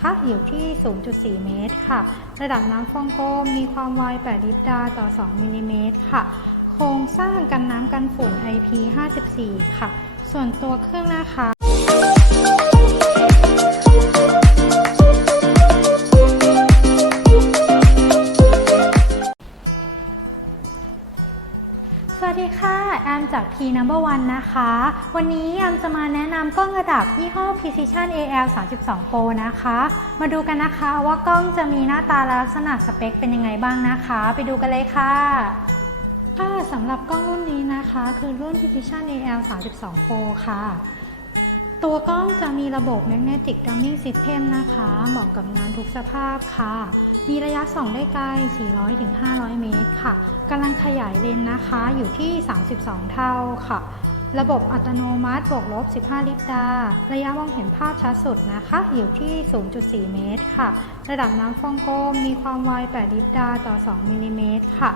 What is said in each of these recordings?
นะคะอยู่ที่ 0.4 เมตรค่ะ ระดับน้ำฟองโกมมีความวาย 8 ลิตรดาต่อ 2 มิลลิเมตรค่ะ โครงสร้างกันน้ำกันฝุ่น IP54 ค่ะ ส่วนตัวเครื่องนะคะ สวัสดีค่ะ แอมจาก P Number One นะคะ วันนี้แอมจะมาแนะนำกล้องระดับยี่ห้อ Precision AL 32 Pro นะคะ มาดูกันนะคะว่ากล้องจะมีหน้าตาและลักษณะสเปคเป็นยังไงบ้างนะคะ ไปดูกันเลยค่ะค่ะสำหรับกล้องรุ่นนี้นะคะ คือรุ่น Precision AL 32 Pro ค่ะ ตัวกล้องจะมีระบบ Magnetic Dumming System นะคะ เหมาะกับงานทุกสภาพค่ะ มีระยะส่องได้ไกล 400-500 เมตรค่ะกำลังขยายเลนนะคะอยู่ที่ 32 เท่าค่ะ ระบบอัตโนมัติบวกลบ 15 ลิตรดาระยะมองเห็นภาพชัดสุดนะคะ อยู่ที่ 0.4 เมตรค่ะ ระดับน้ำฟองโกมมีความไว 8 ลิตรดาต่อ 2 มิลลิเมตรค่ะ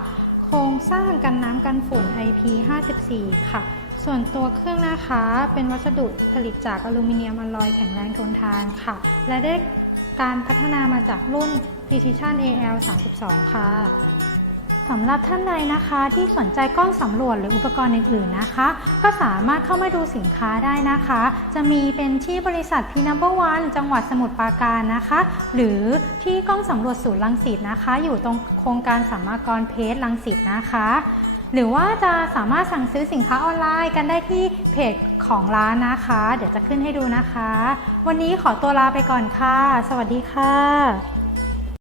โครงสร้างกันน้ำกันฝุ่น IP54 ค่ะ ส่วนตัวเครื่องนะคะเป็นวัสดุผลิตจากอลูมิเนียมอลลอยแข็งแรงทนทานค่ะ และได้การพัฒนามาจากรุ่น Precision AL 32 ค่ะสำหรับท่านใดนะคะที่สนใจกล้องสำรวจหรืออุปกรณ์อื่นๆนะคะ ก็สามารถเข้ามาดูสินค้าได้นะคะ จะมีเป็นที่บริษัท P Number One จังหวัดสมุทรปราการนะคะ หรือที่กล้องสำรวจศูนย์รังสิตนะคะ อยู่ตรงโครงการสัมมากรเพชรรังสิตนะคะ หรือว่าจะสามารถสั่งซื้อสินค้าออนไลน์กันได้ที่เพจของร้านนะคะ เดี๋ยวจะขึ้นให้ดูนะคะ วันนี้ขอตัวลาไปก่อนค่ะ สวัสดีค่ะ